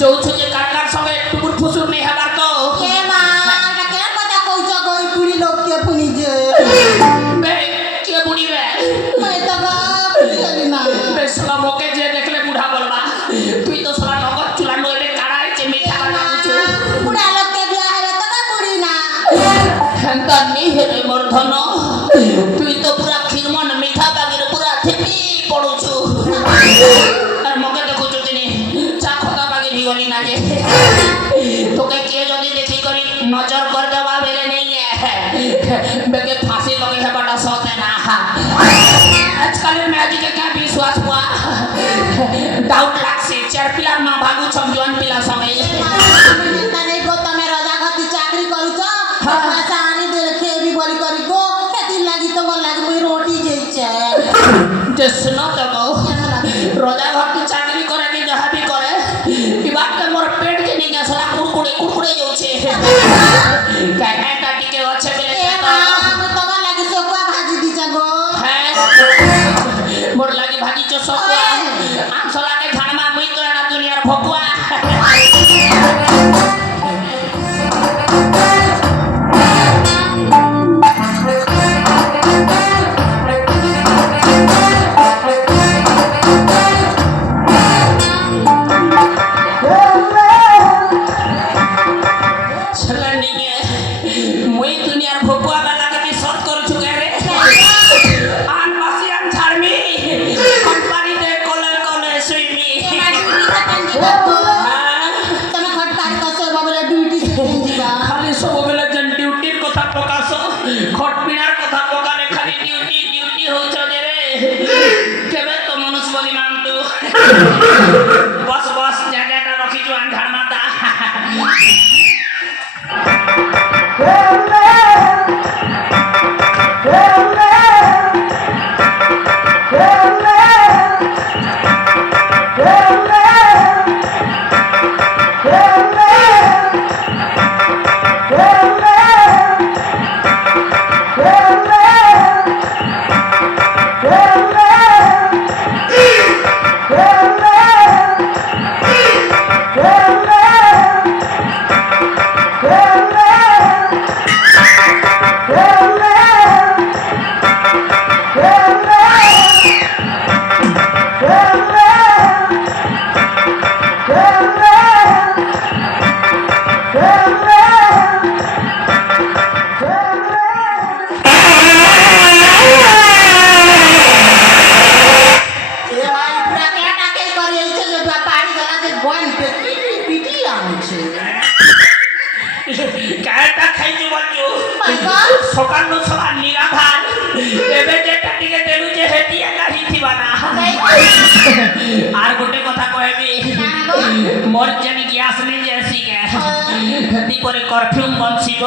যৌছু যে কাকার সঙ্গে টুকুর ফুসুর নেই হবার তো কে মা কে কথা কইছ গই পুরি লোক কে ফুনি যে বে কে বুড়িবে মই তো গা ফুলি গলি না বে সালা মোকে যে দেখলে বুড়া বলবা তুই তো সালা নগদ চুলা নইলে কাড়াইছে মিঠা বানাউছু বুড়া লোক কে বিয়া হেলে তো গা বুড়ি না হেনতা নি হেরে মোর ধন তুই তো পুরা খিরমন মিঠা বাগির পুরা থেপি পড়ুছু আর মোকে দেখুছু তিনি চা খতা বাগির হিগলি না যে তোকে কে যদি দেখি করি নজর করে দেবা বেলে নেই বেকে ফাঁসি লগে হেবাটা সতে না আজকালের মেয়াজিকে क्या विश्वास हुआ डाउट লাগছে চার পিলার মা ভাগু ছম জোয়ান পিলা সঙ্গে তারে গো তুমি রাজা ঘতি চাকরি করুছ পয়সা আনি দে খেবি বলি করি গো কেতি লাগি তো বল লাগি মই রোটি যেইছে যে শুনো তো গো রাজা ঘতি চাকরি করে কি যাহা भी করে ई बात के मोर पेट के नहीं गसला कुरकुरे जाउछे काटा टिके আছে বেলে আমি তোমার লাগি সোকা ভাজি দিছা গো হ্যাঁ মোর লাগি ভাজি চো সকুয়া আমসলা কে ঝাড়মা মুই তোরা না দুনিয়ার ভকুয়া ছেলে নিয়ে মুই দুনিয়ার ভকুয়া বেলা কে শর্ট করছু কে রে আন বাসিয়ান ছাড়মি কম্পানি দে কলে কলে শুইমি তুমি খটকার কসে বাবলে ডিউটি से जिबा খালি সববেলা জন ডিউটির কথা প্রকাশ খটপিনার কথা প্রকারে খালি ডিউটি হউছ যে রে কেবে তো মনুষ্য বলি মানতু বস জায়গাটা রখিছু আন্ধার মাতা কায়টা খাইছু বলছু সকাল নো সকাল নিরাধার এবে যে কাটিকে দেলু যে হেটি একা হিথিবা না আর গোটে কথা কইবি মোর জানি গ্যাস নেই যে আসি গে হেটি পরে পারফিউম বনছিব